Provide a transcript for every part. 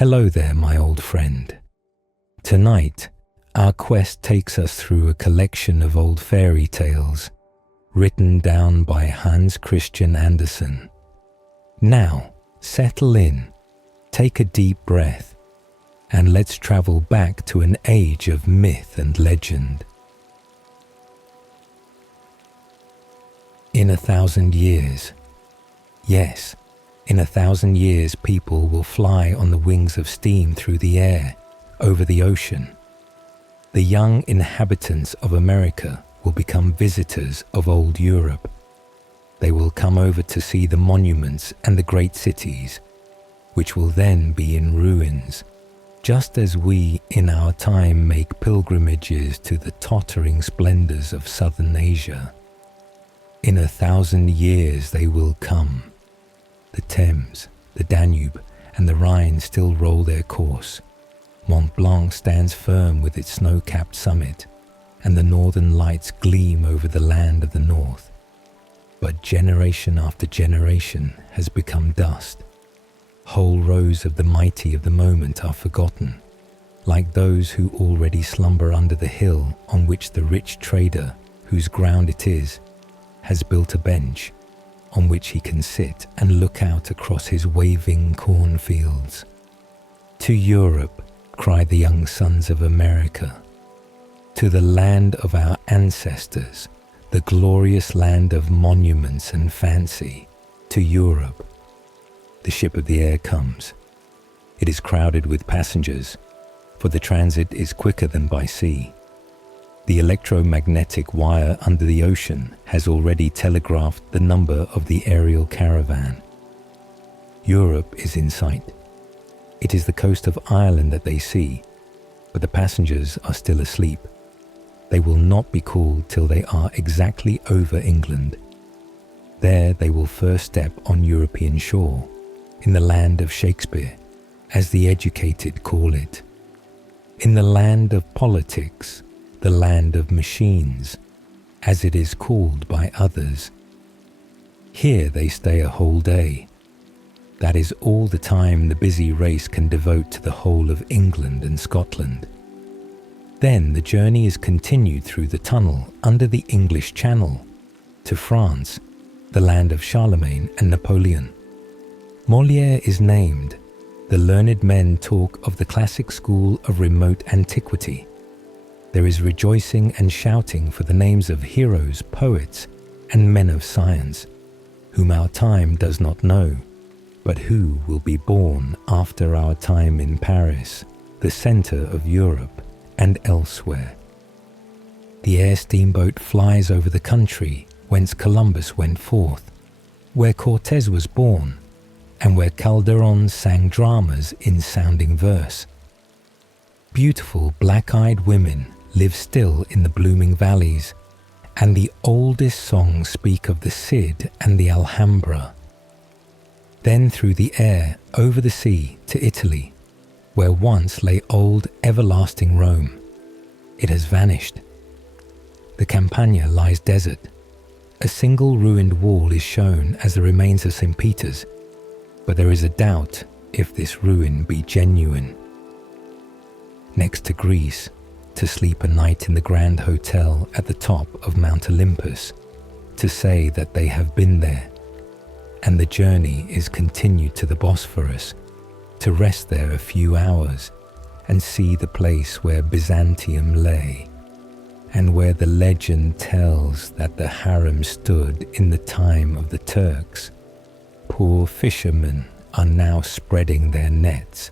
Hello there, my old friend. Tonight, our quest takes us through a collection of old fairy tales written down by Hans Christian Andersen. Now, settle in, take a deep breath, and let's travel back to an age of myth and legend. In 1,000 years, yes, in 1,000 years people will fly on the wings of steam through the air, over the ocean. The young inhabitants of America will become visitors of old Europe. They will come over to see the monuments and the great cities, which will then be in ruins, just as we in our time make pilgrimages to the tottering splendors of southern Asia. In 1,000 years they will come. The Thames, the Danube, and the Rhine still roll their course. Mont Blanc stands firm with its snow-capped summit, and the northern lights gleam over the land of the north. But generation after generation has become dust. Whole rows of the mighty of the moment are forgotten, like those who already slumber under the hill on which the rich trader, whose ground it is, has built a bench on which he can sit and look out across his waving cornfields. To Europe, cry the young sons of America. To the land of our ancestors, the glorious land of monuments and fancy, to Europe. The ship of the air comes. It is crowded with passengers, for the transit is quicker than by sea. The electromagnetic wire under the ocean has already telegraphed the number of the aerial caravan. Europe is in sight. It is the coast of Ireland that they see, but the passengers are still asleep. They will not be called till they are exactly over England. There they will first step on European shore, in the land of Shakespeare, as the educated call it. In the land of politics, the land of machines, as it is called by others. Here they stay a whole day. That is all the time the busy race can devote to the whole of England and Scotland. Then the journey is continued through the tunnel under the English Channel to France, the land of Charlemagne and Napoleon. Molière is named. The learned men talk of the classic school of remote antiquity. There is rejoicing and shouting for the names of heroes, poets, and men of science, whom our time does not know, but who will be born after our time in Paris, the center of Europe, and elsewhere. The air steamboat flies over the country whence Columbus went forth, where Cortez was born, and where Calderon sang dramas in sounding verse. Beautiful black-eyed women live still in the blooming valleys, and the oldest songs speak of the Cid and the Alhambra. Then through the air, over the sea, to Italy, where once lay old everlasting Rome. It has vanished. The Campagna lies desert. A single ruined wall is shown as the remains of St. Peter's, but there is a doubt if this ruin be genuine. Next to Greece, to sleep a night in the Grand Hotel at the top of Mount Olympus, to say that they have been there, and the journey is continued to the Bosphorus, to rest there a few hours and see the place where Byzantium lay, and where the legend tells that the harem stood in the time of the Turks. Poor fishermen are now spreading their nets.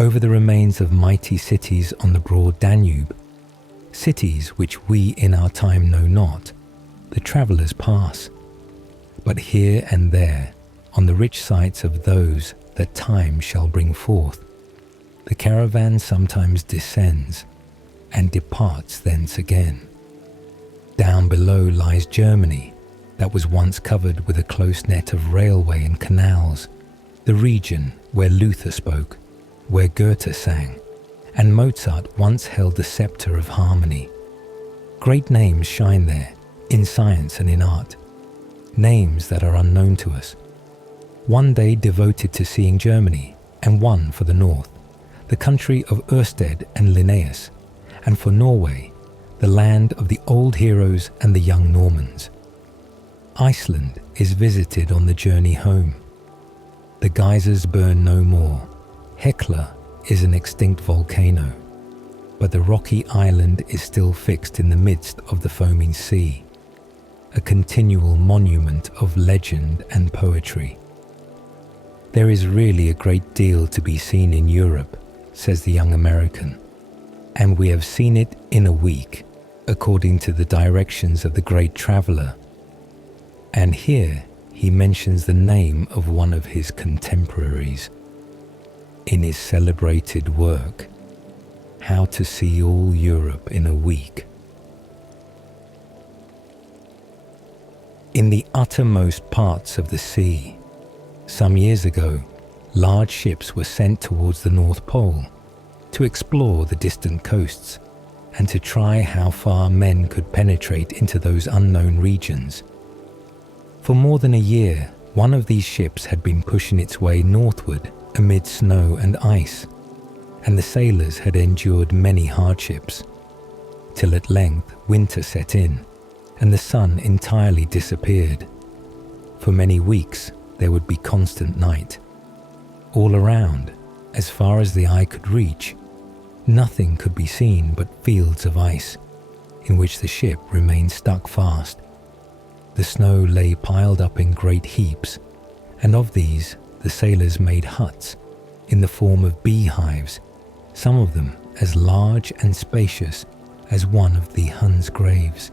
Over the remains of mighty cities on the broad Danube, cities which we in our time know not, the travellers pass. But here and there, on the rich sites of those that time shall bring forth, the caravan sometimes descends and departs thence again. Down below lies Germany, that was once covered with a close net of railway and canals, the region where Luther spoke, where Goethe sang, and Mozart once held the scepter of harmony. Great names shine there, in science and in art, names that are unknown to us. One day devoted to seeing Germany and one for the north, the country of Ørsted and Linnaeus, and for Norway, the land of the old heroes and the young Normans. Iceland is visited on the journey home. The geysers burn no more. Hekla is an extinct volcano, but the rocky island is still fixed in the midst of the foaming sea, a continual monument of legend and poetry. There is really a great deal to be seen in Europe, says the young American, and we have seen it in a week, according to the directions of the great traveller. And here he mentions the name of one of his contemporaries. In his celebrated work, How to See All Europe in a Week. In the uttermost parts of the sea, some years ago, large ships were sent towards the North Pole to explore the distant coasts and to try how far men could penetrate into those unknown regions. For more than a year, one of these ships had been pushing its way northward amid snow and ice, and the sailors had endured many hardships, till at length winter set in and the sun entirely disappeared. For many weeks there would be constant night. All around, as far as the eye could reach, nothing could be seen but fields of ice, in which the ship remained stuck fast. The snow lay piled up in great heaps, and of these the sailors made huts in the form of beehives, some of them as large and spacious as one of the Huns' graves,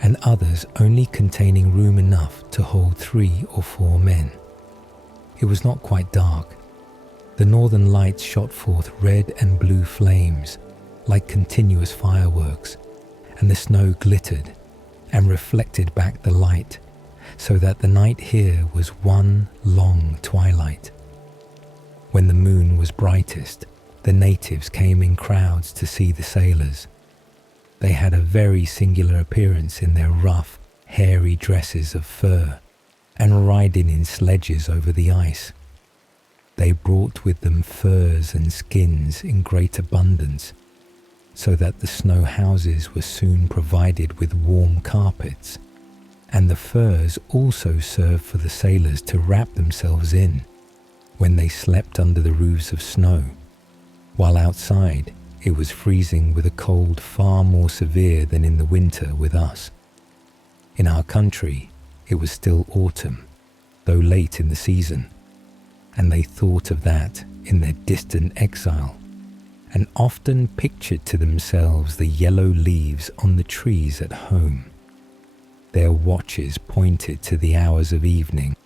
and others only containing room enough to hold 3 or 4 men. It was not quite dark. The northern lights shot forth red and blue flames like continuous fireworks, and the snow glittered and reflected back the light, so that the night here was one long twilight. When the moon was brightest, the natives came in crowds to see the sailors. They had a very singular appearance in their rough, hairy dresses of fur, and riding in sledges over the ice. They brought with them furs and skins in great abundance, so that the snow houses were soon provided with warm carpets, and the furs also served for the sailors to wrap themselves in when they slept under the roofs of snow, while outside it was freezing with a cold far more severe than in the winter with us. In our country it was still autumn, though late in the season, and they thought of that in their distant exile, and often pictured to themselves the yellow leaves on the trees at home. Their watches pointed to the hours of evening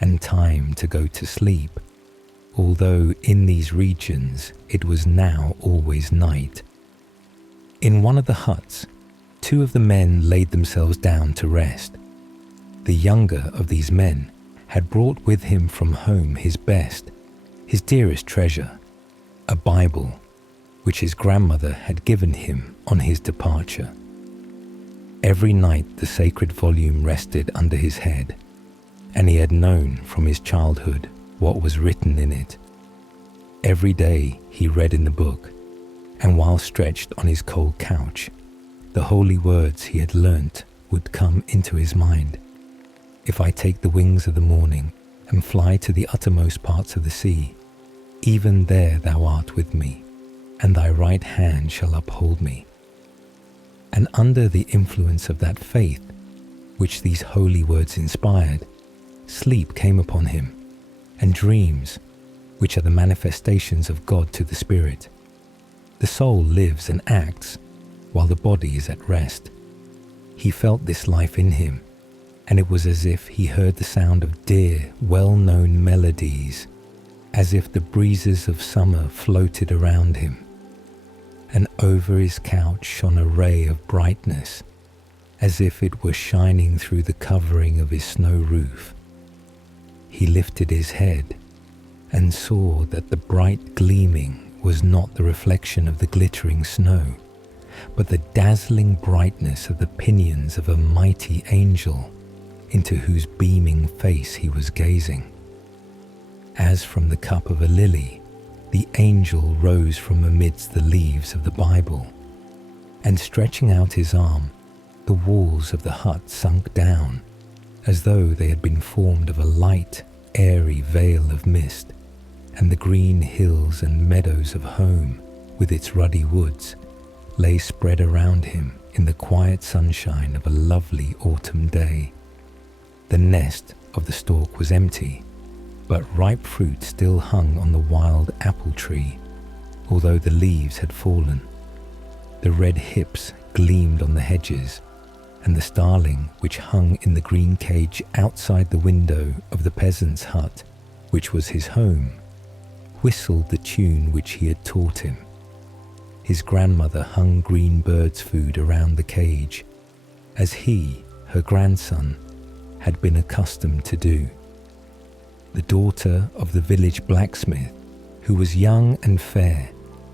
and time to go to sleep, although in these regions it was now always night. In one of the huts, 2 of the men laid themselves down to rest. The younger of these men had brought with him from home his best, his dearest treasure, a Bible, which his grandmother had given him on his departure. Every night the sacred volume rested under his head, and he had known from his childhood what was written in it. Every day he read in the book, and while stretched on his cold couch, the holy words he had learnt would come into his mind. If I take the wings of the morning and fly to the uttermost parts of the sea, even there thou art with me, and thy right hand shall uphold me. And under the influence of that faith, which these holy words inspired, sleep came upon him, and dreams, which are the manifestations of God to the spirit. The soul lives and acts, while the body is at rest. He felt this life in him, and it was as if he heard the sound of dear, well-known melodies, as if the breezes of summer floated around him, and over his couch shone a ray of brightness, as if it were shining through the covering of his snow roof. He lifted his head and saw that the bright gleaming was not the reflection of the glittering snow, but the dazzling brightness of the pinions of a mighty angel into whose beaming face he was gazing. As from the cup of a lily, the angel rose from amidst the leaves of the Bible, and stretching out his arm, the walls of the hut sunk down, as though they had been formed of a light, airy veil of mist, and the green hills and meadows of home, with its ruddy woods, lay spread around him in the quiet sunshine of a lovely autumn day. The nest of the stork was empty, but ripe fruit still hung on the wild apple tree, although the leaves had fallen. The red hips gleamed on the hedges, and the starling, which hung in the green cage outside the window of the peasant's hut, which was his home, whistled the tune which he had taught him. His grandmother hung green bird's food around the cage, as he, her grandson, had been accustomed to do. The daughter of the village blacksmith, who was young and fair,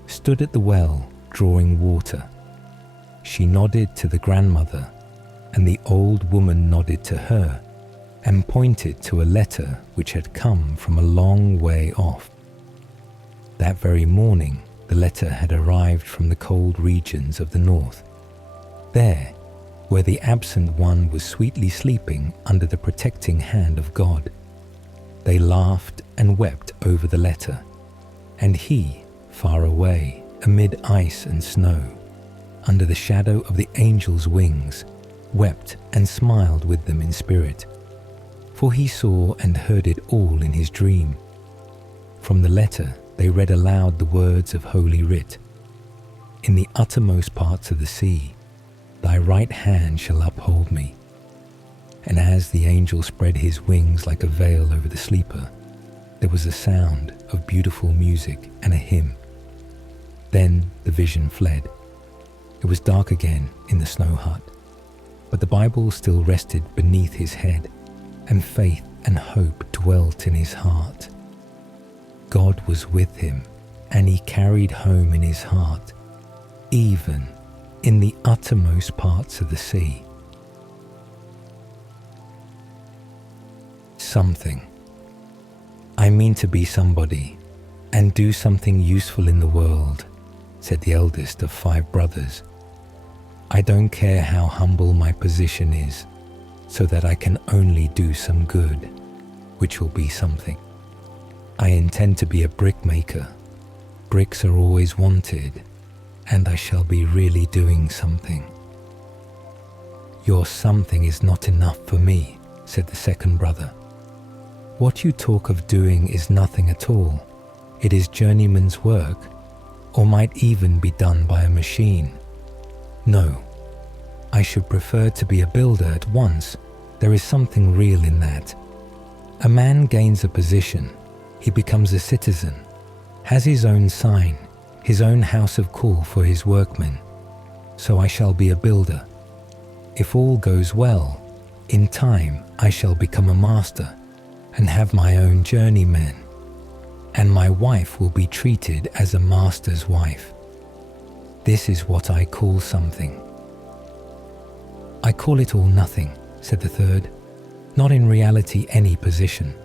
stood at the well drawing water. She nodded to the grandmother, and the old woman nodded to her, and pointed to a letter which had come from a long way off. That very morning, the letter had arrived from the cold regions of the north. There, where the absent one was sweetly sleeping under the protecting hand of God, they laughed and wept over the letter, and he, far away, amid ice and snow, under the shadow of the angel's wings, wept and smiled with them in spirit, for he saw and heard it all in his dream. From the letter they read aloud the words of Holy Writ. In the uttermost parts of the sea, thy right hand shall uphold me. And as the angel spread his wings like a veil over the sleeper, there was a sound of beautiful music and a hymn. Then the vision fled. It was dark again in the snow hut, but the Bible still rested beneath his head, and faith and hope dwelt in his heart. God was with him, and he carried home in his heart, even in the uttermost parts of the sea. Something. I mean to be somebody and do something useful in the world, said the eldest of 5 brothers. I don't care how humble my position is, so that I can only do some good, which will be something. I intend to be a brickmaker. Bricks are always wanted, and I shall be really doing something. Your something is not enough for me, said the second brother. What you talk of doing is nothing at all. It is journeyman's work, or might even be done by a machine. No, I should prefer to be a builder at once. There is something real in that. A man gains a position. He becomes a citizen, has his own sign, his own house of call for his workmen. So I shall be a builder. If all goes well, in time I shall become a master and have my own journeymen, and my wife will be treated as a master's wife. This is what I call something. I call it all nothing, said the third, not in reality any position.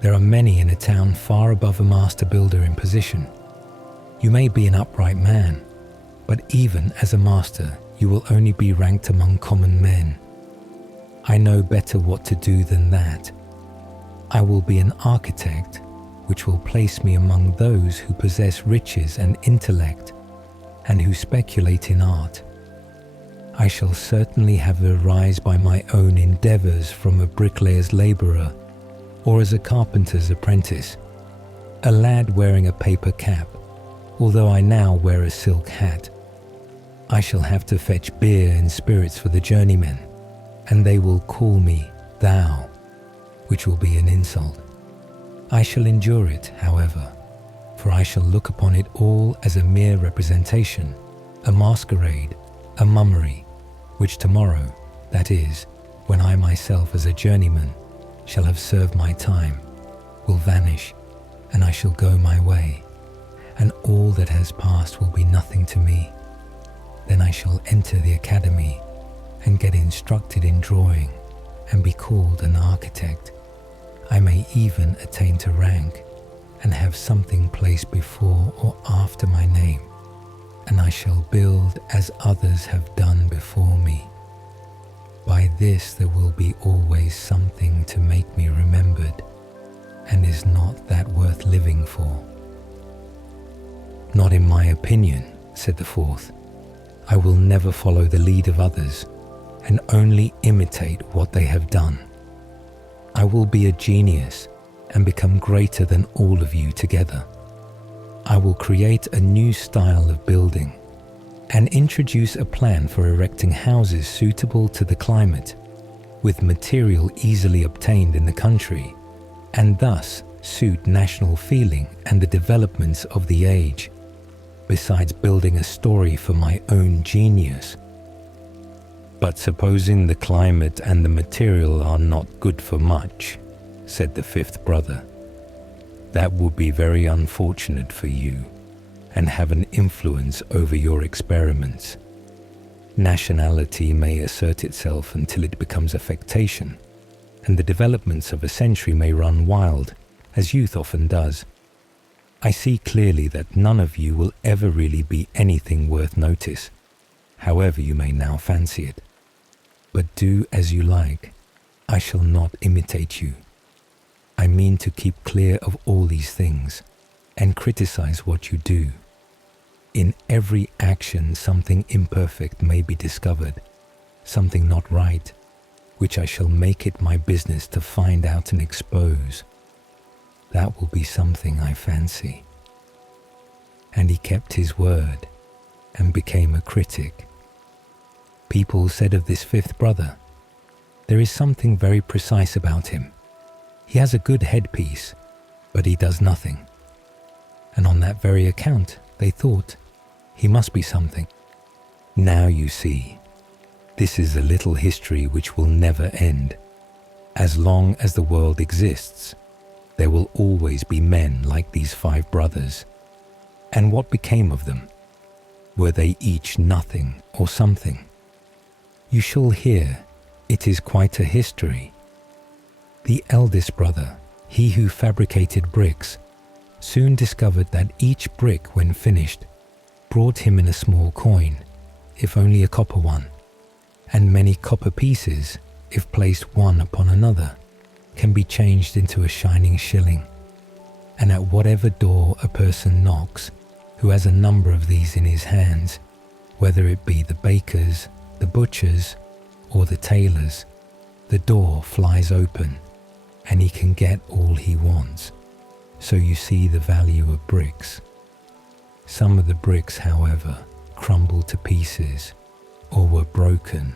There are many in a town far above a master builder in position. You may be an upright man, but even as a master, you will only be ranked among common men. I know better what to do than that. I will be an architect, which will place me among those who possess riches and intellect, and who speculate in art. I shall certainly have a rise by my own endeavours from a bricklayer's labourer, or as a carpenter's apprentice, a lad wearing a paper cap, although I now wear a silk hat. I shall have to fetch beer and spirits for the journeymen, and they will call me thou, which will be an insult. I shall endure it, however, for I shall look upon it all as a mere representation, a masquerade, a mummery, which tomorrow, that is, when I myself as a journeyman shall have served my time, will vanish, and I shall go my way, and all that has passed will be nothing to me. Then I shall enter the academy and get instructed in drawing and be called an architect. I may even attain to rank and have something placed before or after my name, and I shall build as others have done before me. By this there will be always something to make me remembered, and is not that worth living for? Not in my opinion, said the fourth. I will never follow the lead of others, and only imitate what they have done. I will be a genius and become greater than all of you together. I will create a new style of building and introduce a plan for erecting houses suitable to the climate, with material easily obtained in the country, and thus suit national feeling and the developments of the age, besides building a story for my own genius. But supposing the climate and the material are not good for much, said the fifth brother, that would be very unfortunate for you and have an influence over your experiments. Nationality may assert itself until it becomes affectation, and the developments of a century may run wild, as youth often does. I see clearly that none of you will ever really be anything worth notice, however you may now fancy it. But do as you like. I shall not imitate you. I mean to keep clear of all these things and criticize what you do. In every action something imperfect may be discovered, something not right, which I shall make it my business to find out and expose. That will be something, I fancy. And he kept his word and became a critic. People said of this fifth brother, there is something very precise about him. He has a good headpiece, but he does nothing. And on that very account, they thought, he must be something. Now you see, this is a little history which will never end. As long as the world exists, there will always be men like these five brothers. And what became of them? Were they each nothing or something? You shall hear, it is quite a history. The eldest brother, he who fabricated bricks, soon discovered that each brick, when finished, brought him in a small coin, if only a copper one, and many copper pieces, if placed one upon another, can be changed into a shining shilling. And at whatever door a person knocks, who has a number of these in his hands, whether it be the baker's, the butcher's, or the tailor's, the door flies open, and he can get all he wants. So you see the value of bricks. Some of the bricks, however, crumbled to pieces or were broken,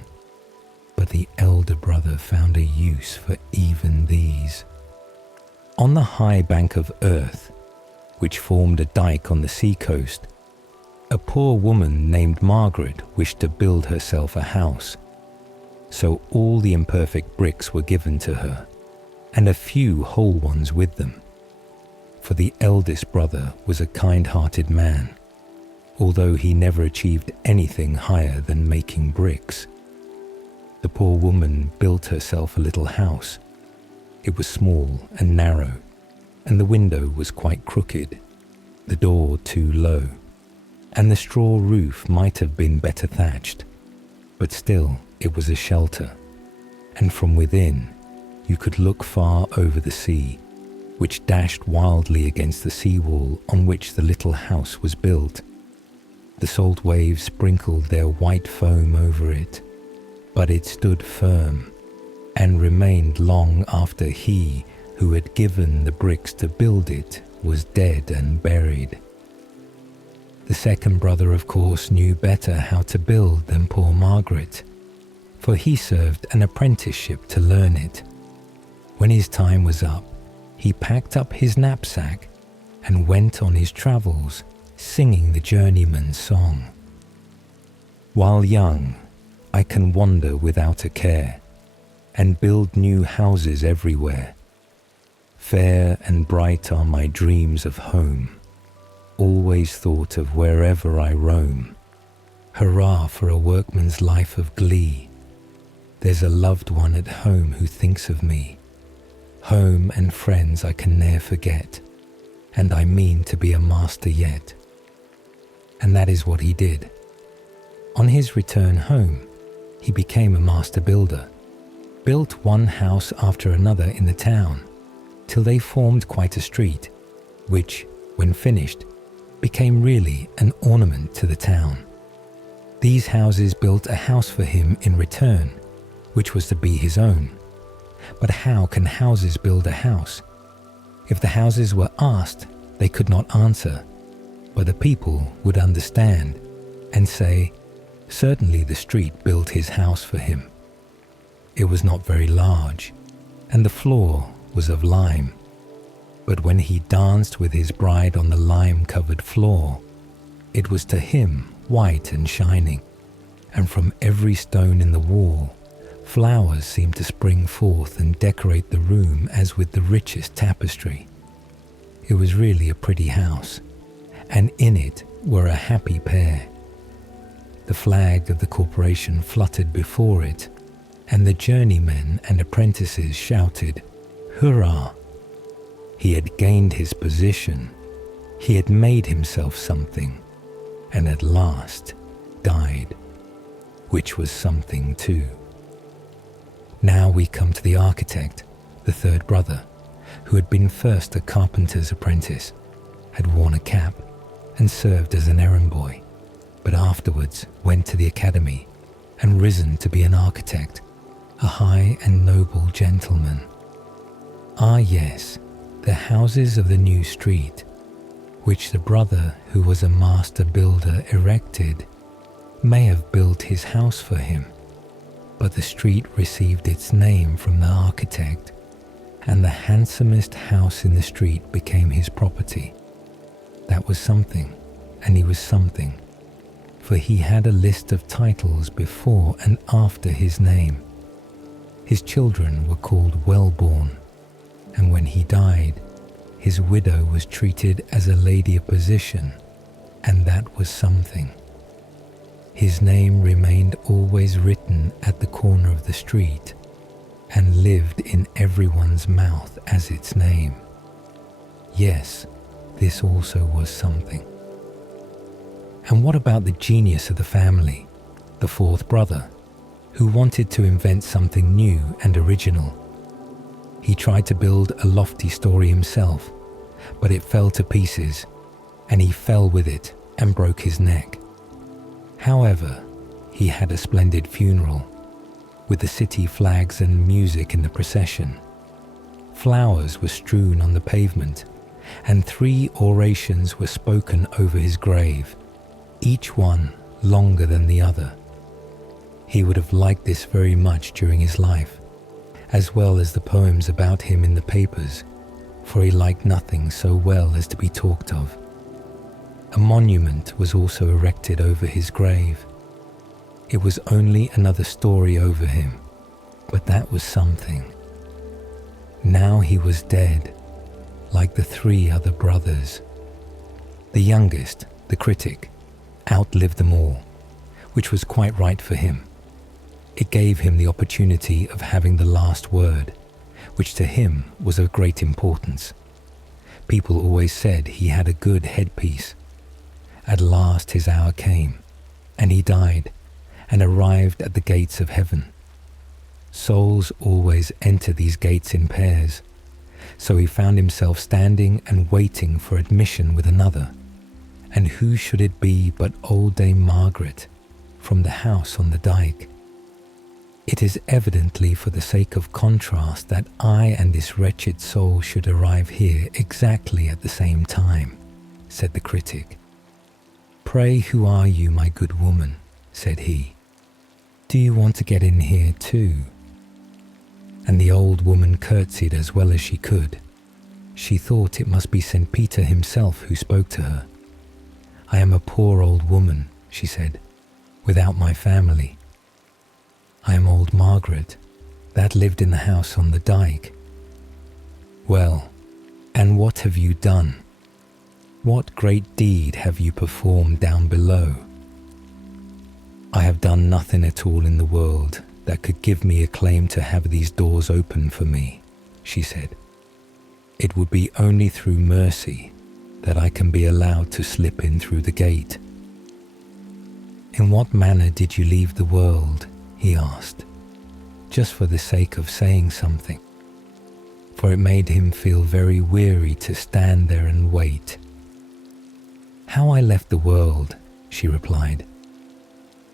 but the elder brother found a use for even these. On the high bank of earth, which formed a dike on the seacoast, a poor woman named Margaret wished to build herself a house. So all the imperfect bricks were given to her, and a few whole ones with them. For the eldest brother was a kind-hearted man, although he never achieved anything higher than making bricks. The poor woman built herself a little house. It was small and narrow, and the window was quite crooked, the door too low, and the straw roof might have been better thatched, but still it was a shelter, and from within you could look far over the sea, which dashed wildly against the seawall on which the little house was built. The salt waves sprinkled their white foam over it, but it stood firm and remained long after he who had given the bricks to build it was dead and buried. The second brother, of course, knew better how to build than poor Margaret, for he served an apprenticeship to learn it. When his time was up, he packed up his knapsack and went on his travels, singing the journeyman's song. While young, I can wander without a care, and build new houses everywhere. Fair and bright are my dreams of home, always thought of wherever I roam. Hurrah for a workman's life of glee. There's a loved one at home who thinks of me. home and friends I can ne'er forget, and I mean to be a master yet." And that is what he did. On his return home, he became a master builder, built one house after another in the town, till they formed quite a street, which, when finished, became really an ornament to the town. These houses built a house for him in return, which was to be his own. But how can houses build a house? If the houses were asked, they could not answer, but the people would understand and say, "Certainly the street built his house for him." It was not very large, and the floor was of lime. But when he danced with his bride on the lime-covered floor, it was to him white and shining, and from every stone in the wall, flowers seemed to spring forth and decorate the room as with the richest tapestry. It was really a pretty house, and in it were a happy pair. The flag of the corporation fluttered before it, and the journeymen and apprentices shouted, "Hurrah!" He had gained his position, he had made himself something, and at last died, which was something too. Now we come to the architect, the third brother, who had been first a carpenter's apprentice, had worn a cap, and served as an errand boy, but afterwards went to the academy and risen to be an architect, a high and noble gentleman. Ah yes, the houses of the new street, which the brother who was a master builder erected, may have built his house for him, but the street received its name from the architect, and the handsomest house in the street became his property. That was something, and he was something, for he had a list of titles before and after his name. His children were called well-born, and when he died, his widow was treated as a lady of position, and that was something. His name remained always written at the corner of the street, and lived in everyone's mouth as its name. Yes, this also was something. And what about the genius of the family, the fourth brother, who wanted to invent something new and original? He tried to build a lofty story himself, but it fell to pieces, and he fell with it and broke his neck. However, he had a splendid funeral, with the city flags and music in the procession. Flowers were strewn on the pavement, and 3 orations were spoken over his grave, each one longer than the other. He would have liked this very much during his life, as well as the poems about him in the papers, for he liked nothing so well as to be talked of. A monument was also erected over his grave. It was only another story over him, but that was something. Now he was dead, like the 3 other brothers. The youngest, the critic, outlived them all, which was quite right for him. It gave him the opportunity of having the last word, which to him was of great importance. People always said he had a good headpiece. At last his hour came, and he died, and arrived at the gates of heaven. Souls always enter these gates in pairs, so he found himself standing and waiting for admission with another. And who should it be but old Dame Margaret, from the house on the dyke? It is evidently for the sake of contrast that I and this wretched soul should arrive here exactly at the same time, said the critic. Pray, who are you, my good woman? Said he. Do you want to get in here too? And the old woman curtsied as well as she could. She thought it must be St. Peter himself who spoke to her. I am a poor old woman, she said, without my family. I am old Margaret, that lived in the house on the dyke. Well, and what have you done? What great deed have you performed down below? I have done nothing at all in the world that could give me a claim to have these doors open for me, she said. "It would be only through mercy that I can be allowed to slip in through the gate." "In what manner did you leave the world?" he asked, just for the sake of saying something, for it made him feel very weary to stand there and wait. "How I left the world," she replied.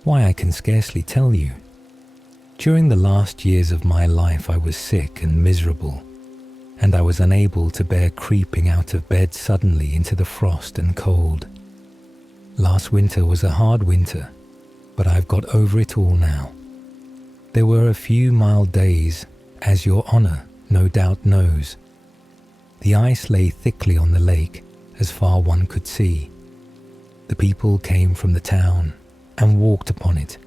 "Why, I can scarcely tell you. During the last years of my life I was sick and miserable, and I was unable to bear creeping out of bed suddenly into the frost and cold. Last winter was a hard winter, but I've got over it all now. There were a few mild days, as your honour no doubt knows. The ice lay thickly on the lake as far one could see. The people came from the town and walked upon it,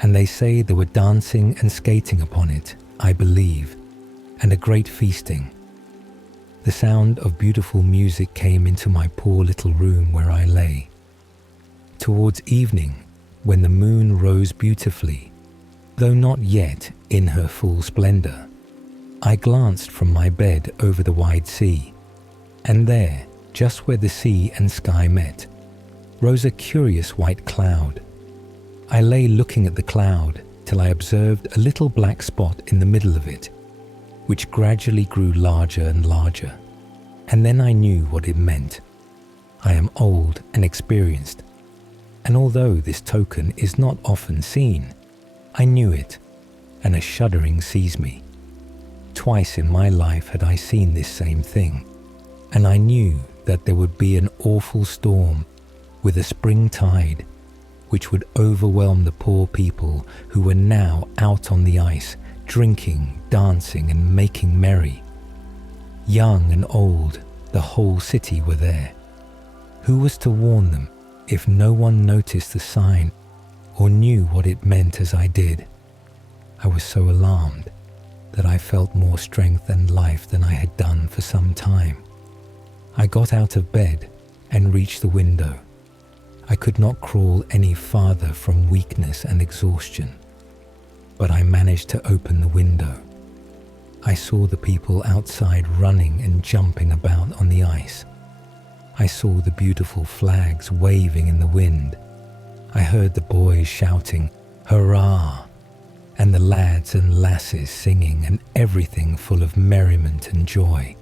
and they say there were dancing and skating upon it, I believe, and a great feasting. The sound of beautiful music came into my poor little room where I lay. Towards evening, when the moon rose beautifully, though not yet in her full splendour, I glanced from my bed over the wide sea, and there, just where the sea and sky met, rose a curious white cloud. I lay looking at the cloud till I observed a little black spot in the middle of it, which gradually grew larger and larger, and then I knew what it meant. I am old and experienced, and although this token is not often seen, I knew it, and a shuddering seized me. Twice in my life had I seen this same thing, and I knew that there would be an awful storm with a spring tide, which would overwhelm the poor people who were now out on the ice, drinking, dancing, and making merry. Young and old, the whole city were there. Who was to warn them if no one noticed the sign or knew what it meant as I did? I was so alarmed that I felt more strength and life than I had done for some time. I got out of bed and reached the window. I could not crawl any farther from weakness and exhaustion, but I managed to open the window. I saw the people outside running and jumping about on the ice. I saw the beautiful flags waving in the wind. I heard the boys shouting, "Hurrah!" and the lads and lasses singing, and everything full of merriment and joy.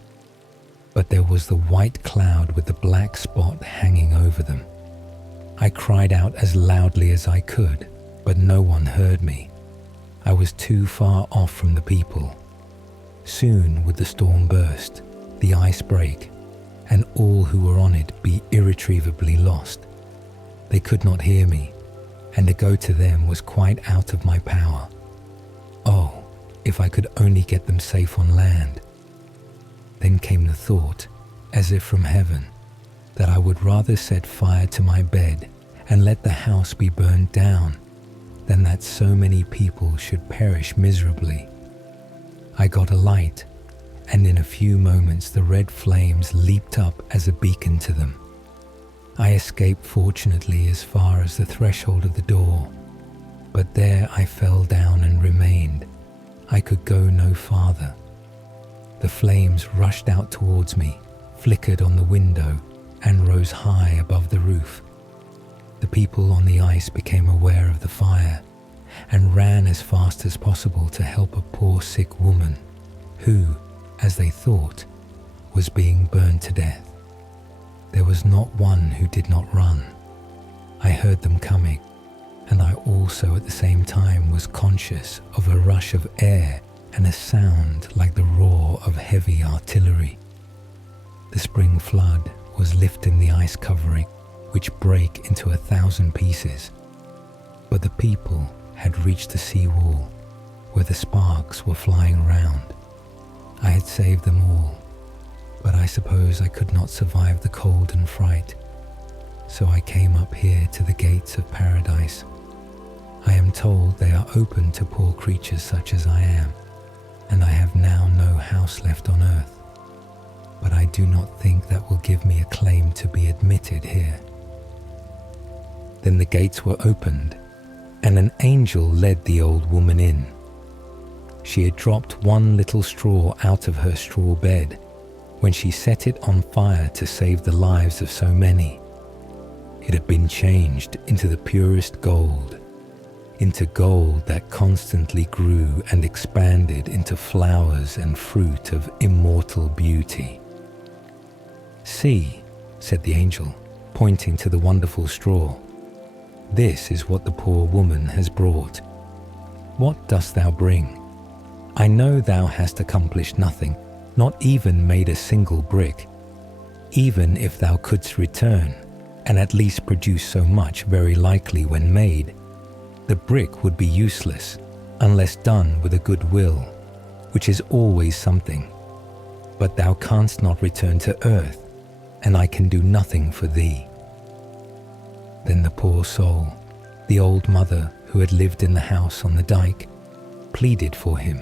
But there was the white cloud with the black spot hanging over them. I cried out as loudly as I could, but no one heard me. I was too far off from the people. Soon would the storm burst, the ice break, and all who were on it be irretrievably lost. They could not hear me, and to go to them was quite out of my power. Oh, if I could only get them safe on land. Then came the thought, as if from heaven, that I would rather set fire to my bed and let the house be burned down than that so many people should perish miserably. I got a light, and in a few moments the red flames leaped up as a beacon to them. I escaped fortunately as far as the threshold of the door, but there I fell down and remained. I could go no farther. The flames rushed out towards me, flickered on the window, and rose high above the roof. The people on the ice became aware of the fire and ran as fast as possible to help a poor sick woman who, as they thought, was being burned to death. There was not one who did not run. I heard them coming, and I also at the same time was conscious of a rush of air and a sound like the roar of heavy artillery. The spring flood was lifting the ice covering, which brake into 1,000 pieces. But the people had reached the seawall, where the sparks were flying round. I had saved them all, but I suppose I could not survive the cold and fright, so I came up here to the gates of paradise. I am told they are open to poor creatures such as I am, and I have now no house left on earth. But I do not think that will give me a claim to be admitted here. Then the gates were opened, and an angel led the old woman in. She had dropped one little straw out of her straw bed when she set it on fire to save the lives of so many. It had been changed into the purest gold, into gold that constantly grew and expanded into flowers and fruit of immortal beauty. "See," said the angel, pointing to the wonderful straw, "this is what the poor woman has brought. What dost thou bring? I know thou hast accomplished nothing, not even made a single brick. Even if thou couldst return, and at least produce so much, very likely when made, the brick would be useless unless done with a good will, which is always something. But thou canst not return to earth, and I can do nothing for thee." Then the poor soul, the old mother who had lived in the house on the dike, pleaded for him.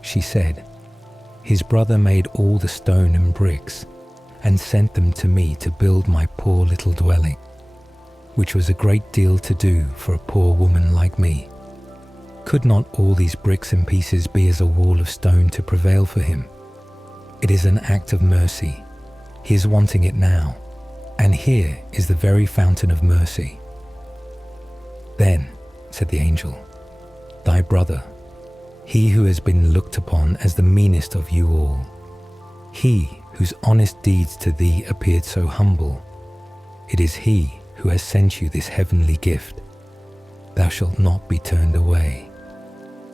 She said, "His brother made all the stone and bricks and sent them to me to build my poor little dwelling, which was a great deal to do for a poor woman like me. Could not all these bricks and pieces be as a wall of stone to prevail for him? It is an act of mercy. He is wanting it now, and here is the very fountain of mercy." "Then," said the angel, "thy brother, he who has been looked upon as the meanest of you all, he whose honest deeds to thee appeared so humble, it is he who has sent you this heavenly gift. Thou shalt not be turned away.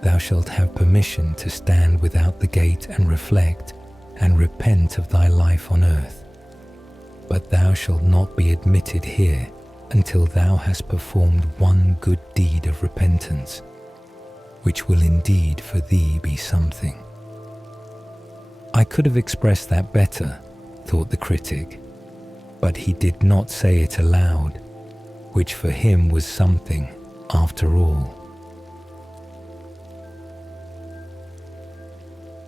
Thou shalt have permission to stand without the gate and reflect and repent of thy life on earth. But thou shalt not be admitted here until thou hast performed one good deed of repentance, which will indeed for thee be something." I could have expressed that better, thought the critic, but he did not say it aloud, which for him was something after all.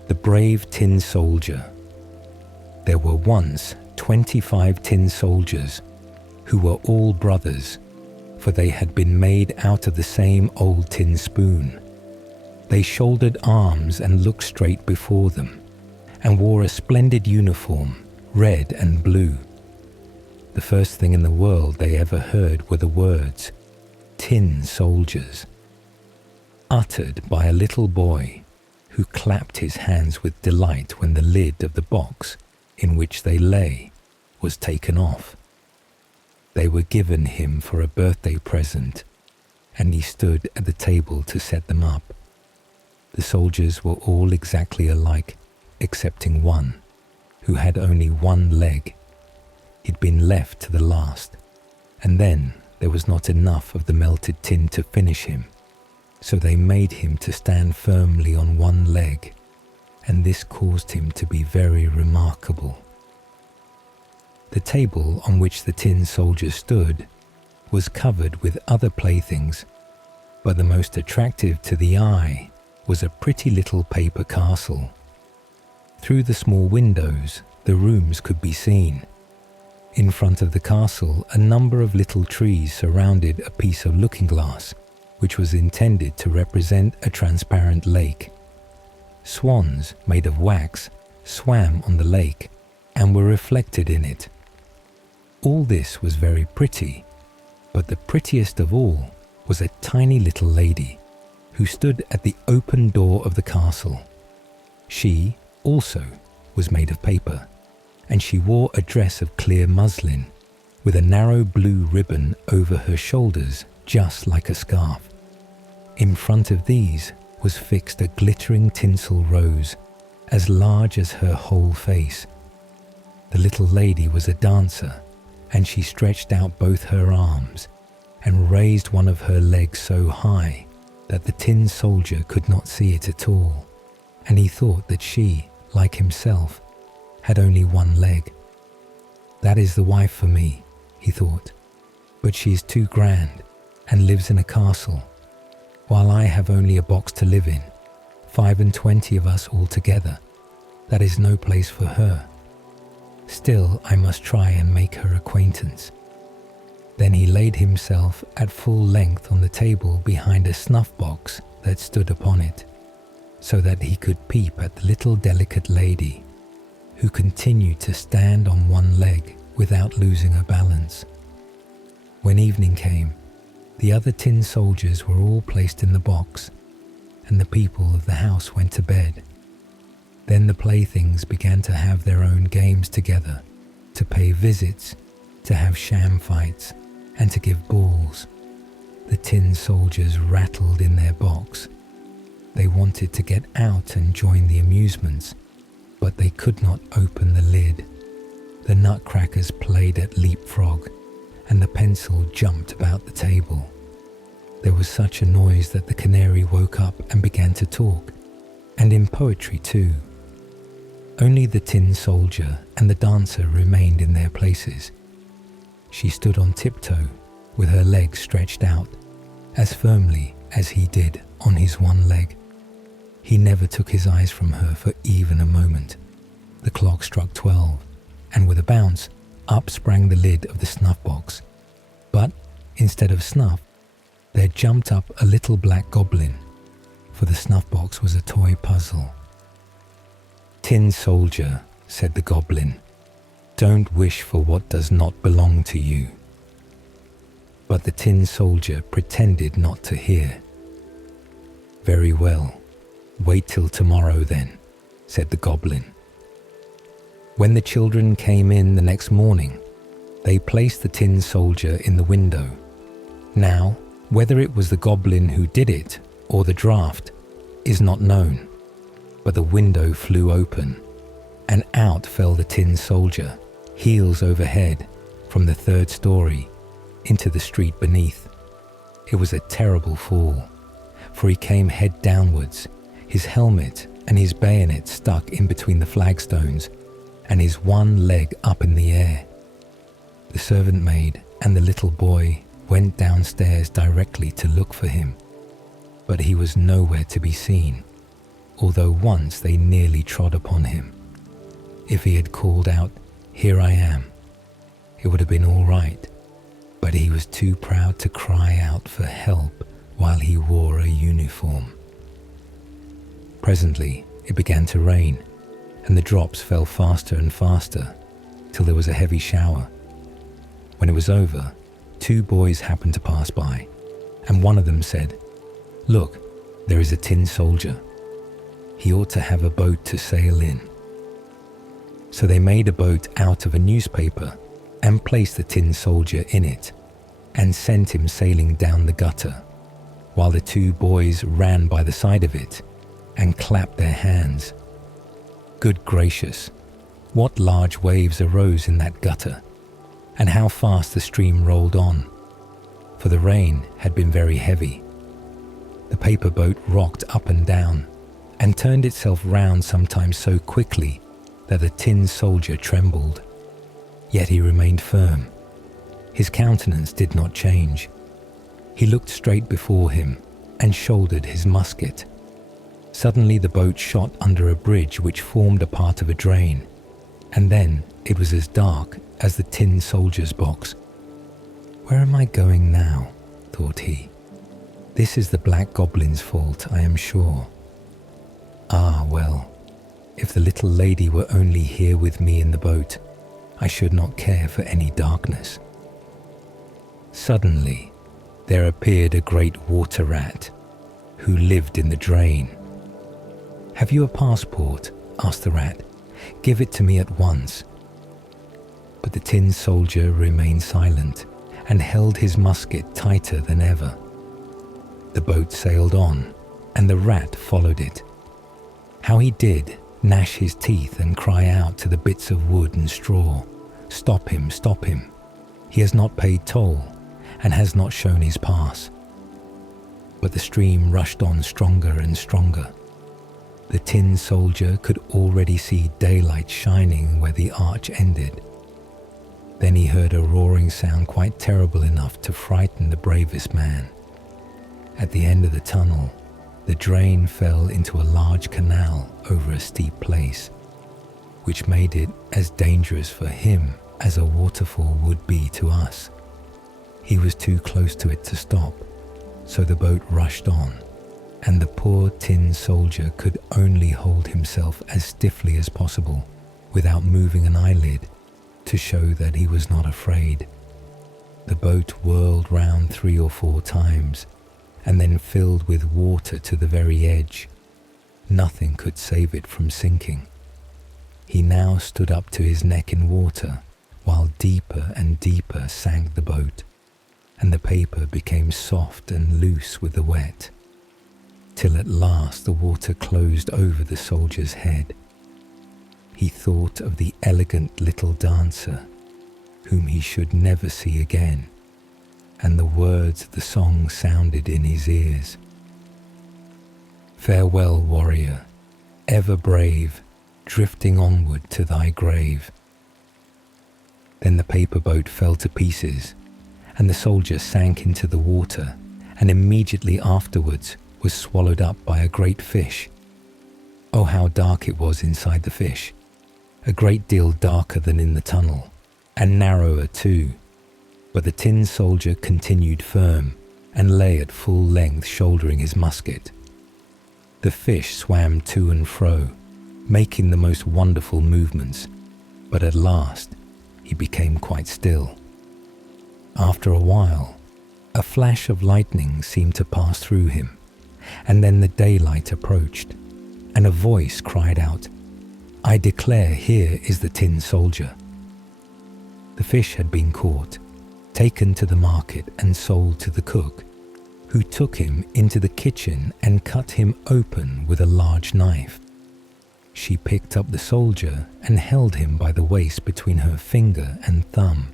The Brave Tin Soldier. There were once 25 tin soldiers who were all brothers, for they had been made out of the same old tin spoon. They shouldered arms and looked straight before them, and wore a splendid uniform, red and blue. The first thing in the world they ever heard were the words, "Tin Soldiers," uttered by a little boy who clapped his hands with delight when the lid of the box in which they lay was taken off. They were given him for a birthday present, and he stood at the table to set them up. The soldiers were all exactly alike, excepting one, who had only one leg. He'd been left to the last, and then there was not enough of the melted tin to finish him, so they made him to stand firmly on one leg, and this caused him to be very remarkable. The table on which the tin soldier stood was covered with other playthings, but the most attractive to the eye was a pretty little paper castle. Through the small windows, the rooms could be seen. In front of the castle, a number of little trees surrounded a piece of looking glass, which was intended to represent a transparent lake. Swans made of wax swam on the lake and were reflected in it. All this was very pretty, but the prettiest of all was a tiny little lady who stood at the open door of the castle. She also was made of paper, and she wore a dress of clear muslin with a narrow blue ribbon over her shoulders, just like a scarf. In front of these was fixed a glittering tinsel rose as large as her whole face. The little lady was a dancer, and she stretched out both her arms and raised one of her legs so high that the tin soldier could not see it at all, and he thought that she, like himself, had only one leg. "That is the wife for me," he thought, "but she is too grand and lives in a castle, while I have only a box to live in, 25 of us all together. That is no place for her. Still, I must try and make her acquaintance." Then he laid himself at full length on the table behind a snuff box that stood upon it. so that he could peep at the little delicate lady who continued to stand on one leg without losing her balance. When evening came, the other tin soldiers were all placed in the box, and the people of the house went to bed. Then the playthings began to have their own games together, to pay visits, to have sham fights, and to give balls. The tin soldiers rattled in their box. They wanted to get out and join the amusements, but they could not open the lid. The nutcrackers played at leapfrog, and the pencil jumped about the table. There was such a noise that the canary woke up and began to talk, and in poetry too. Only the tin soldier and the dancer remained in their places. She stood on tiptoe, with her legs stretched out, as firmly as he did on his one leg. He never took his eyes from her for even a moment. The clock struck 12, and with a bounce, up sprang the lid of the snuff box. But instead of snuff, there jumped up a little black goblin, for the snuff box was a toy puzzle. "Tin soldier," said the goblin, "don't wish for what does not belong to you." But the tin soldier pretended not to hear. "Very well, wait till tomorrow then," said the goblin. When the children came in the next morning, they placed the tin soldier in the window. Now, whether it was the goblin who did it or the draught is not known, but the window flew open, and out fell the tin soldier, heels overhead, from the third story into the street beneath. It was a terrible fall, for he came head downwards, his helmet and his bayonet stuck in between the flagstones, and his one leg up in the air. The servant maid and the little boy went downstairs directly to look for him, but he was nowhere to be seen, although once they nearly trod upon him. If he had called out, "Here I am," it would have been all right, but he was too proud to cry out for help while he wore a uniform. Presently it began to rain, and the drops fell faster and faster till there was a heavy shower. When it was over, 2 boys happened to pass by, and one of them said, "Look, there is a tin soldier. He ought to have a boat to sail in." So they made a boat out of a newspaper and placed the tin soldier in it, and sent him sailing down the gutter, while the 2 boys ran by the side of it and clapped their hands. Good gracious, what large waves arose in that gutter, and how fast the stream rolled on, for the rain had been very heavy. The paper boat rocked up and down, and turned itself round sometimes so quickly that the tin soldier trembled. Yet he remained firm. His countenance did not change. He looked straight before him and shouldered his musket. Suddenly the boat shot under a bridge which formed a part of a drain, and then it was as dark as the tin soldier's box. "Where am I going now?" thought he. "This is the black goblin's fault, I am sure. Ah, well, if the little lady were only here with me in the boat, I should not care for any darkness." Suddenly, there appeared a great water rat, who lived in the drain. "Have you a passport?" asked the rat. "Give it to me at once." But the tin soldier remained silent and held his musket tighter than ever. The boat sailed on, and the rat followed it. How he did gnash his teeth and cry out to the bits of wood and straw, "Stop him, stop him. He has not paid toll and has not shown his pass." But the stream rushed on stronger and stronger. The tin soldier could already see daylight shining where the arch ended. Then he heard a roaring sound quite terrible enough to frighten the bravest man. At the end of the tunnel, the drain fell into a large canal over a steep place, which made it as dangerous for him as a waterfall would be to us. He was too close to it to stop, so the boat rushed on, and the poor tin soldier could only hold himself as stiffly as possible without moving an eyelid to show that he was not afraid. The boat whirled round 3 or 4 times and then filled with water to the very edge. Nothing could save it from sinking. He now stood up to his neck in water, while deeper and deeper sank the boat, and the paper became soft and loose with the wet, till at last the water closed over the soldier's head. He thought of the elegant little dancer, whom he should never see again, and the words of the song sounded in his ears. Farewell, warrior, ever brave, drifting onward to thy grave. Then the paper boat fell to pieces, and the soldier sank into the water, and immediately afterwards was swallowed up by a great fish. Oh, how dark it was inside the fish, a great deal darker than in the tunnel, and narrower too. But the tin soldier continued firm, and lay at full length shouldering his musket. The fish swam to and fro, making the most wonderful movements, but at last he became quite still. After a while, a flash of lightning seemed to pass through him, and then the daylight approached, and a voice cried out, "I declare here is the tin soldier." The fish had been caught, taken to the market and sold to the cook, who took him into the kitchen and cut him open with a large knife. She picked up the soldier and held him by the waist between her finger and thumb,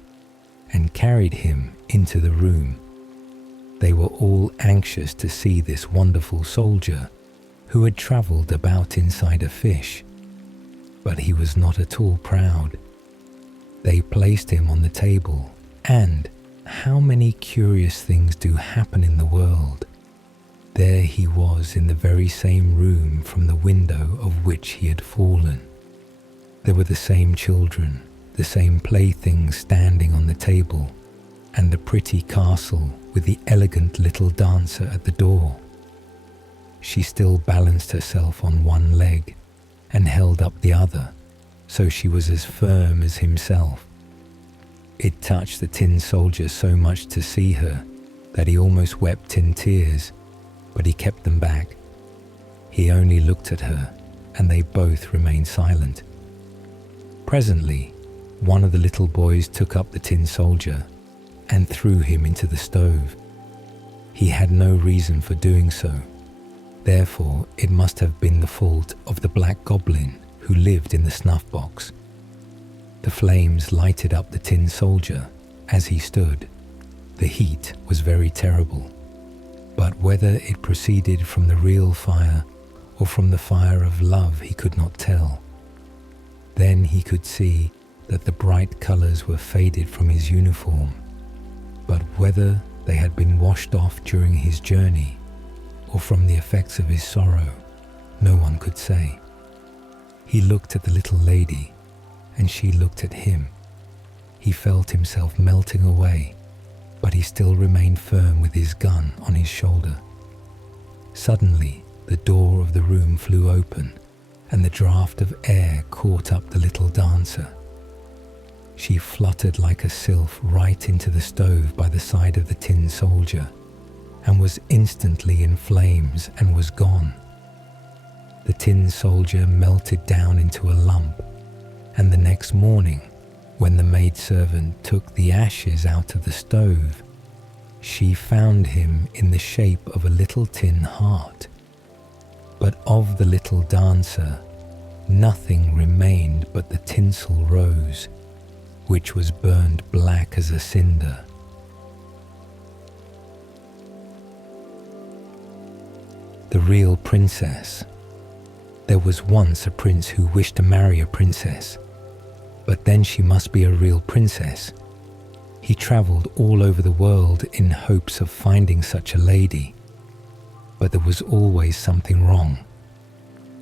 and carried him into the room. They were all anxious to see this wonderful soldier, who had travelled about inside a fish, but he was not at all proud. They placed him on the table, and how many curious things do happen in the world! There he was in the very same room from the window of which he had fallen. There were the same children, the same playthings standing on the table, and the pretty castle with the elegant little dancer at the door. She still balanced herself on one leg and held up the other, so she was as firm as himself. It touched the tin soldier so much to see her that he almost wept in tears, but he kept them back. He only looked at her, and they both remained silent. Presently, one of the little boys took up the tin soldier and threw him into the stove. He had no reason for doing so. Therefore, it must have been the fault of the black goblin who lived in the snuff box. The flames lighted up the tin soldier as he stood. The heat was very terrible, but whether it proceeded from the real fire or from the fire of love he could not tell. Then he could see that the bright colours were faded from his uniform, but whether they had been washed off during his journey or from the effects of his sorrow, no one could say. He looked at the little lady, and she looked at him. He felt himself melting away, but he still remained firm with his gun on his shoulder. Suddenly, the door of the room flew open, and the draught of air caught up the little dancer. She fluttered like a sylph right into the stove by the side of the tin soldier, and was instantly in flames and was gone. The tin soldier melted down into a lump, and the next morning, when the maidservant took the ashes out of the stove, she found him in the shape of a little tin heart. But of the little dancer, nothing remained but the tinsel rose, which was burned black as a cinder. The real princess. There was once a prince who wished to marry a princess, but then she must be a real princess. He travelled all over the world in hopes of finding such a lady, but there was always something wrong.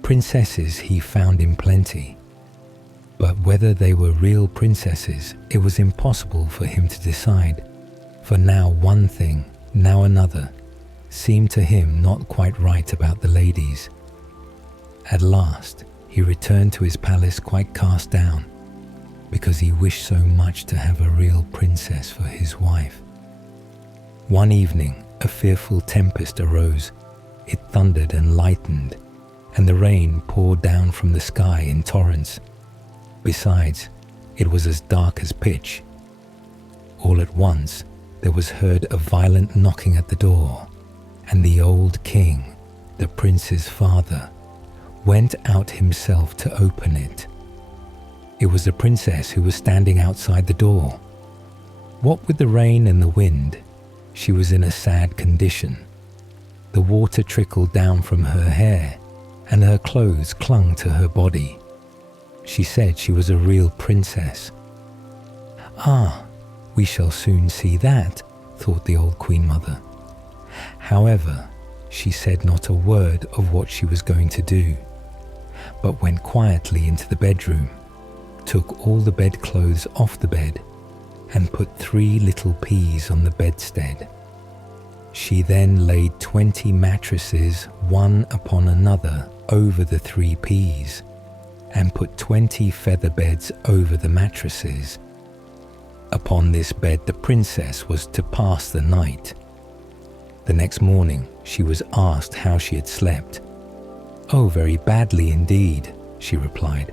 Princesses he found in plenty, but whether they were real princesses, it was impossible for him to decide, for now one thing, now another, seemed to him not quite right about the ladies. At last, he returned to his palace quite cast down, because he wished so much to have a real princess for his wife. One evening, a fearful tempest arose. It thundered and lightened, and the rain poured down from the sky in torrents. Besides, it was as dark as pitch. All at once, there was heard a violent knocking at the door, and the old king, the prince's father, went out himself to open it. It was the princess who was standing outside the door. What with the rain and the wind, she was in a sad condition. The water trickled down from her hair, and her clothes clung to her body. She said she was a real princess. "Ah, we shall soon see that," thought the old Queen Mother. However, she said not a word of what she was going to do, but went quietly into the bedroom, took all the bedclothes off the bed, and put 3 little peas on the bedstead. She then laid 20 mattresses one upon another over the 3 peas, and put 20 feather beds over the mattresses. Upon this bed the princess was to pass the night. The next morning she was asked how she had slept. "Oh, very badly indeed," she replied.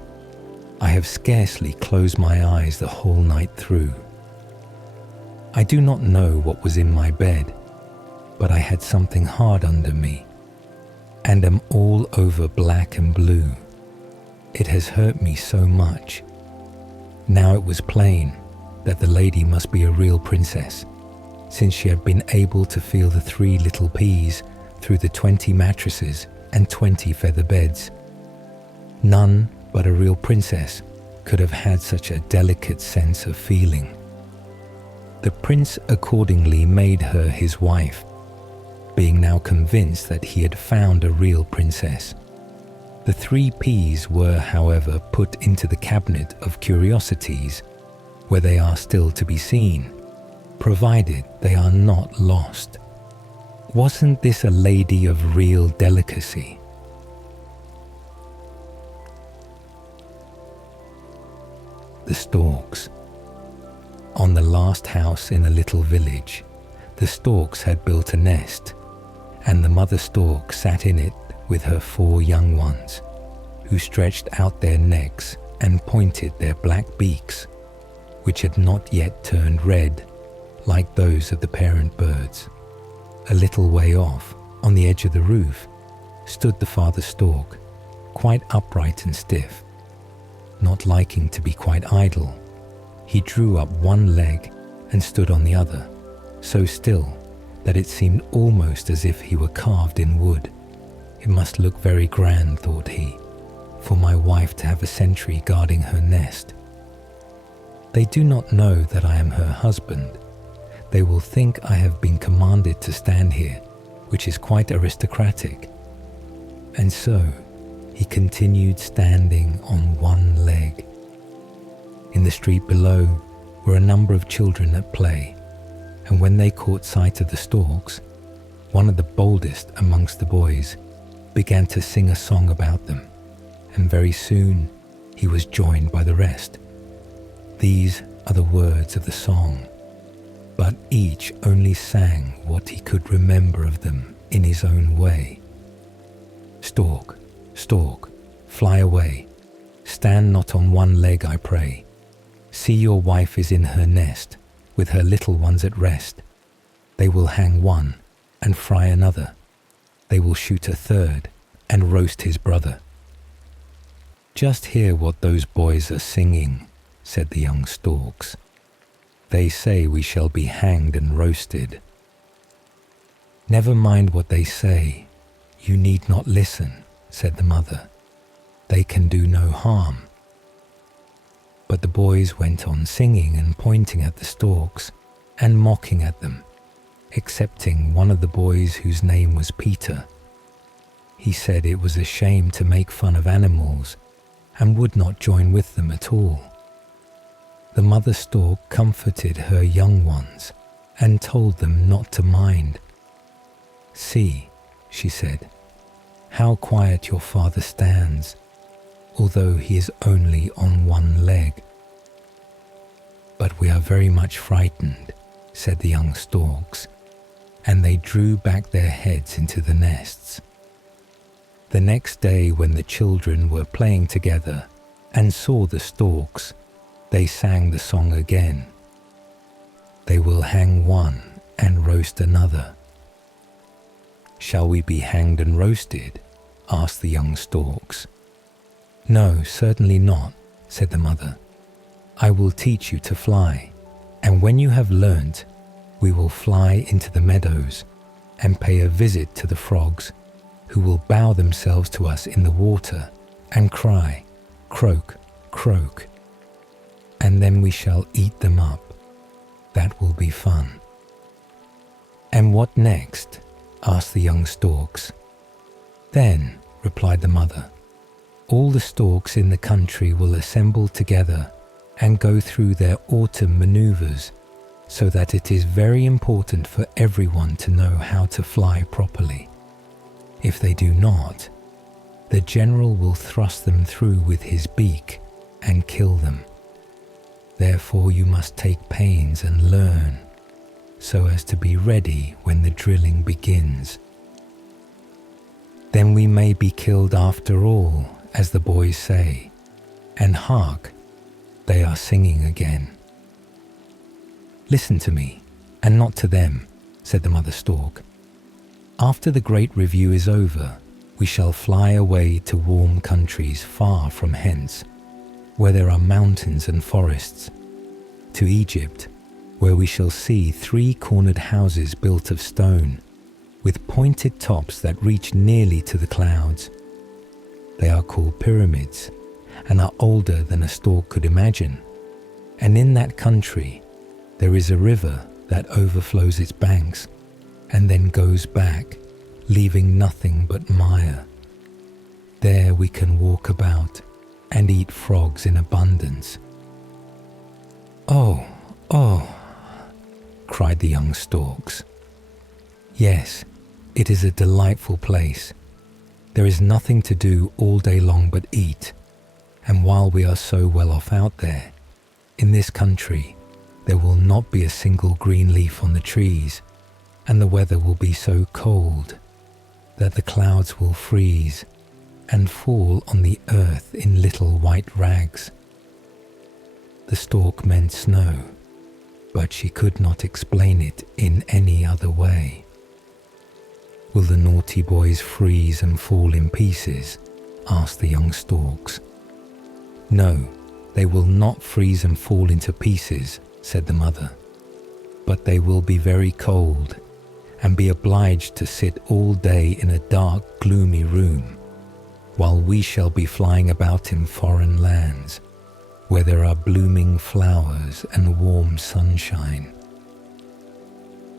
"I have scarcely closed my eyes the whole night through. I do not know what was in my bed, but I had something hard under me, and am all over black and blue. It has hurt me so much." Now it was plain that the lady must be a real princess, since she had been able to feel the 3 little peas through the 20 mattresses and 20 feather beds. None but a real princess could have had such a delicate sense of feeling. The prince accordingly made her his wife, being now convinced that he had found a real princess. The 3 peas were, however, put into the cabinet of curiosities, where they are still to be seen, provided they are not lost. Wasn't this a lady of real delicacy? The Storks. On the last house in a little village, the storks had built a nest, and the mother stork sat in it with her 4 young ones, who stretched out their necks and pointed their black beaks, which had not yet turned red, like those of the parent birds. A little way off, on the edge of the roof, stood the father stork, quite upright and stiff. Not liking to be quite idle, he drew up one leg and stood on the other, so still that it seemed almost as if he were carved in wood. It must look very grand, thought he, for my wife to have a sentry guarding her nest. They do not know that I am her husband. They will think I have been commanded to stand here, which is quite aristocratic. And so he continued standing on one leg. In the street below were a number of children at play, and when they caught sight of the storks, one of the boldest amongst the boys began to sing a song about them, and very soon he was joined by the rest. These are the words of the song, but each only sang what he could remember of them in his own way. "Stork, stork, fly away, stand not on one leg, I pray. See, your wife is in her nest, with her little ones at rest. They will hang one and fry another. They will shoot a third and roast his brother." "Just hear what those boys are singing," said the young storks. "They say we shall be hanged and roasted." "Never mind what they say. You need not listen," said the mother. "They can do no harm." But the boys went on singing and pointing at the storks and mocking at them, excepting one of the boys whose name was Peter. He said it was a shame to make fun of animals and would not join with them at all. The mother stork comforted her young ones and told them not to mind. "See," she said, "how quiet your father stands, although he is only on one leg." "But we are very much frightened," said the young storks, and they drew back their heads into the nests. The next day, when the children were playing together and saw the storks, they sang the song again. "They will hang one and roast another." "Shall we be hanged and roasted?" asked the young storks. "No, certainly not," said the mother. "I will teach you to fly, and when you have learnt, we will fly into the meadows and pay a visit to the frogs, who will bow themselves to us in the water and cry, 'Croak, croak,' and then we shall eat them up. That will be fun." "And what next?" asked the young storks. "Then," replied the mother, "all the storks in the country will assemble together and go through their autumn maneuvers, so that it is very important for everyone to know how to fly properly. If they do not, the general will thrust them through with his beak and kill them. Therefore you must take pains and learn, so as to be ready when the drilling begins. Then we may be killed after all, as the boys say, and hark, they are singing again." "Listen to me, and not to them," said the mother stork. "After the great review is over, we shall fly away to warm countries far from hence, where there are mountains and forests, to Egypt, where we shall see 3-cornered houses built of stone, with pointed tops that reach nearly to the clouds. They are called pyramids, and are older than a stork could imagine. And in that country there is a river that overflows its banks, and then goes back, leaving nothing but mire. There we can walk about and eat frogs in abundance." "Oh, oh," cried the young storks. "Yes, it is a delightful place. There is nothing to do all day long but eat, and while we are so well off out there, in this country, there will not be a single green leaf on the trees, and the weather will be so cold that the clouds will freeze and fall on the earth in little white rags." The stork meant snow, but she could not explain it in any other way. "Will the naughty boys freeze and fall in pieces?" asked the young storks. "No, they will not freeze and fall into pieces," said the mother, "but they will be very cold and be obliged to sit all day in a dark, gloomy room, while we shall be flying about in foreign lands, where there are blooming flowers and warm sunshine."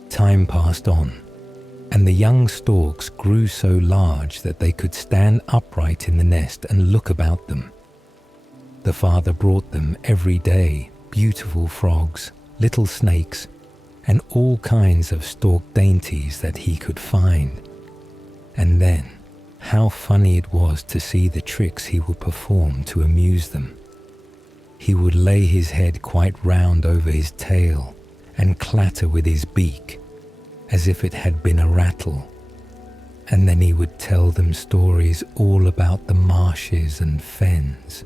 Time passed on, and the young storks grew so large that they could stand upright in the nest and look about them. The father brought them every day beautiful frogs, little snakes, and all kinds of stork dainties that he could find. And then, how funny it was to see the tricks he would perform to amuse them. He would lay his head quite round over his tail and clatter with his beak, as if it had been a rattle. And then he would tell them stories all about the marshes and fens.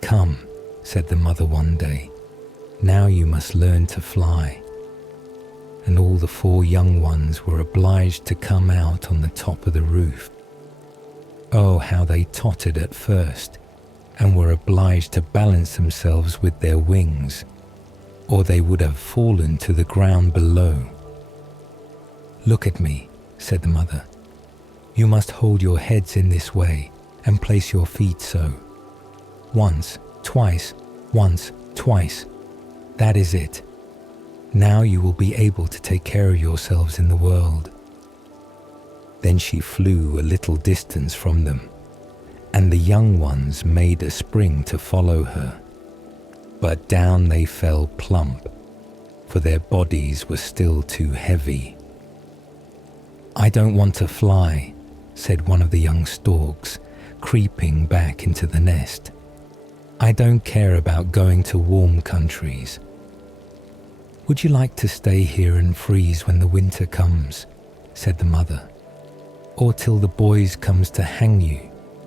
"Come," said the mother one day, "now you must learn to fly." And all the 4 young ones were obliged to come out on the top of the roof. Oh, how they tottered at first, and were obliged to balance themselves with their wings, or they would have fallen to the ground below. "Look at me," said the mother. "You must hold your heads in this way and place your feet so. Once, twice, once, twice. That is it. Now you will be able to take care of yourselves in the world." Then she flew a little distance from them, and the young ones made a spring to follow her. But down they fell plump, for their bodies were still too heavy. "I don't want to fly," said one of the young storks, creeping back into the nest. "I don't care about going to warm countries." "Would you like to stay here and freeze when the winter comes?" said the mother. "Or till the boys comes to hang you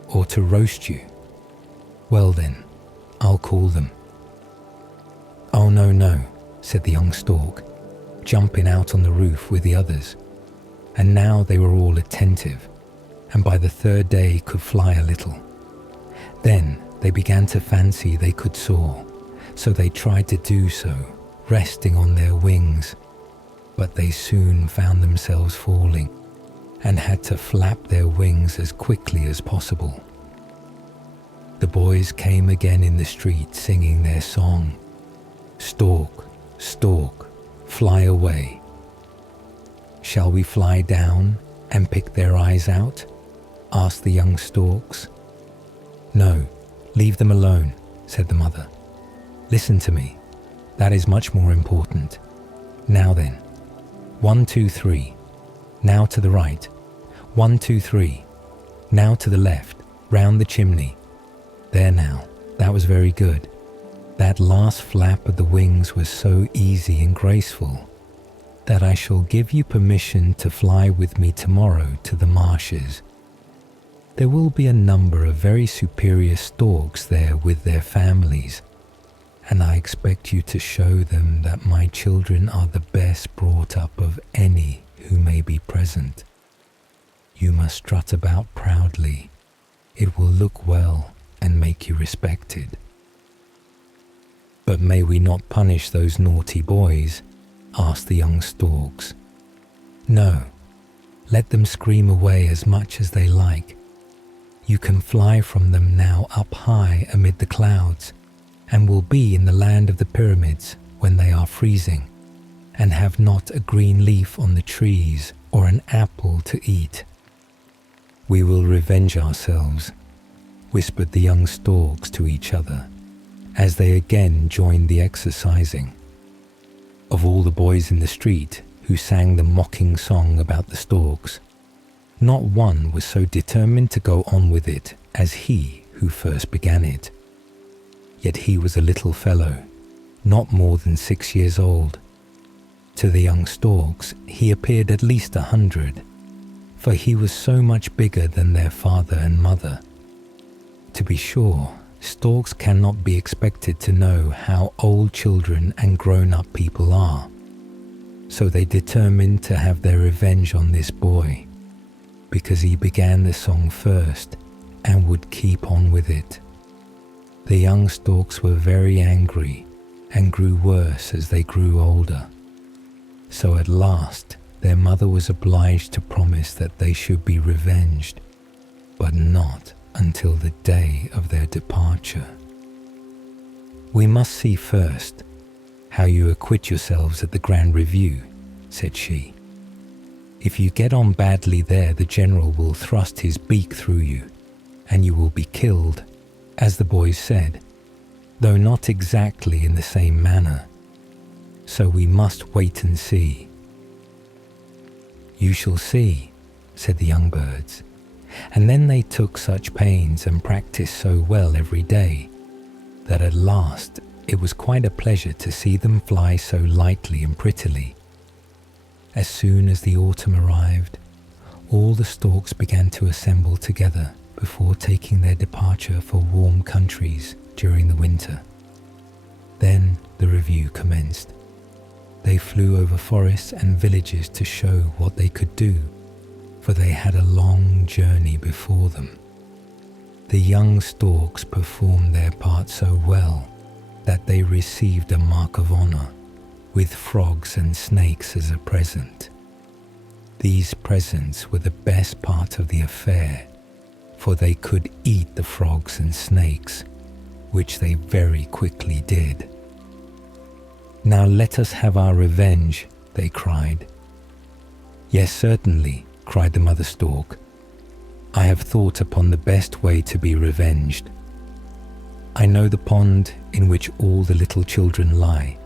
or to roast you? Well then, I'll call them." "Oh no, no," said the young stork, jumping out on the roof with the others. And now they were all attentive, and by the third day could fly a little. Then they began to fancy they could soar, so they tried to do so, resting on their wings. But they soon found themselves falling, and had to flap their wings as quickly as possible. The boys came again in the street singing their song, "Stork, stork, fly away." "Shall we fly down and pick their eyes out?" asked the young storks. "No, leave them alone," said the mother. "Listen to me. That is much more important. Now then, 1, 2, 3. Now to the right. 1, 2, 3. Now to the left, round the chimney. There now, that was very good. That last flap of the wings was so easy and graceful that I shall give you permission to fly with me tomorrow to the marshes. There will be a number of very superior storks there with their families, and I expect you to show them that my children are the best brought up of any who may be present. You must strut about proudly. It will look well and make you respected." "But may we not punish those naughty boys?" asked the young storks. "No, let them scream away as much as they like. You can fly from them now up high amid the clouds, and will be in the land of the pyramids when they are freezing, and have not a green leaf on the trees or an apple to eat." "We will revenge ourselves," whispered the young storks to each other, as they again joined the exercising. Of all the boys in the street who sang the mocking song about the storks, not one was so determined to go on with it as he who first began it. Yet he was a little fellow, not more than 6 years old. To the young storks he appeared at least 100, for he was so much bigger than their father and mother. To be sure, storks cannot be expected to know how old children and grown-up people are, so they determined to have their revenge on this boy, because he began the song first and would keep on with it. The young storks were very angry and grew worse as they grew older, so at last their mother was obliged to promise that they should be revenged, but not until the day of their departure. "We must see first how you acquit yourselves at the grand review," said she. "If you get on badly there, the general will thrust his beak through you, and you will be killed, as the boys said, though not exactly in the same manner. So we must wait and see." "You shall see," said the young birds. And then they took such pains and practiced so well every day that at last it was quite a pleasure to see them fly so lightly and prettily. As soon as the autumn arrived, all the storks began to assemble together before taking their departure for warm countries during the winter. Then the review commenced. They flew over forests and villages to show what they could do, for they had a long journey before them. The young storks performed their part so well that they received a mark of honor, with frogs and snakes as a present. These presents were the best part of the affair, for they could eat the frogs and snakes, which they very quickly did. "Now let us have our revenge," they cried. "Yes, certainly," cried the mother stork. "I have thought upon the best way to be revenged. I know the pond in which all the little children lie,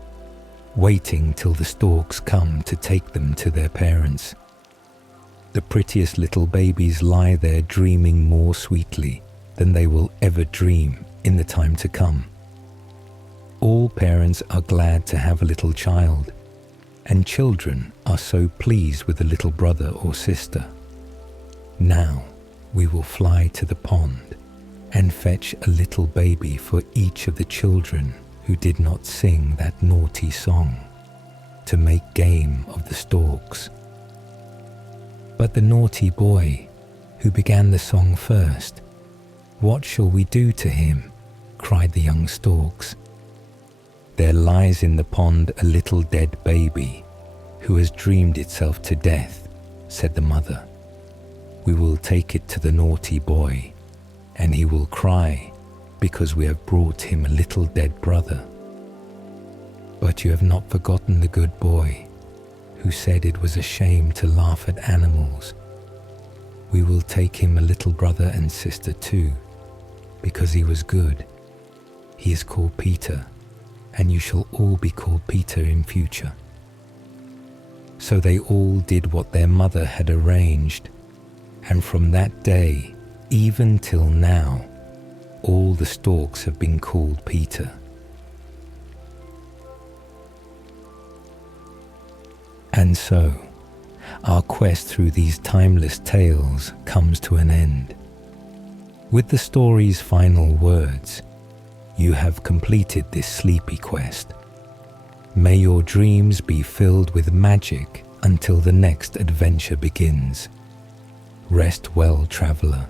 waiting till the storks come to take them to their parents. The prettiest little babies lie there dreaming more sweetly than they will ever dream in the time to come. All parents are glad to have a little child, and children are so pleased with a little brother or sister. Now we will fly to the pond and fetch a little baby for each of the children who did not sing that naughty song, to make game of the storks. But the naughty boy, who began the song first, what shall we do to him? Cried the young storks. There lies in the pond a little dead baby, who has dreamed itself to death, said the mother. We will take it to the naughty boy, and he will cry because we have brought him a little dead brother. But you have not forgotten the good boy, who said it was a shame to laugh at animals. We will take him a little brother and sister too, because he was good. He is called Peter, and you shall all be called Peter in future. So they all did what their mother had arranged, and from that day, even till now, all the storks have been called Peter. And so, our quest through these timeless tales comes to an end. With the story's final words, you have completed this sleepy quest. May your dreams be filled with magic until the next adventure begins. Rest well, traveller.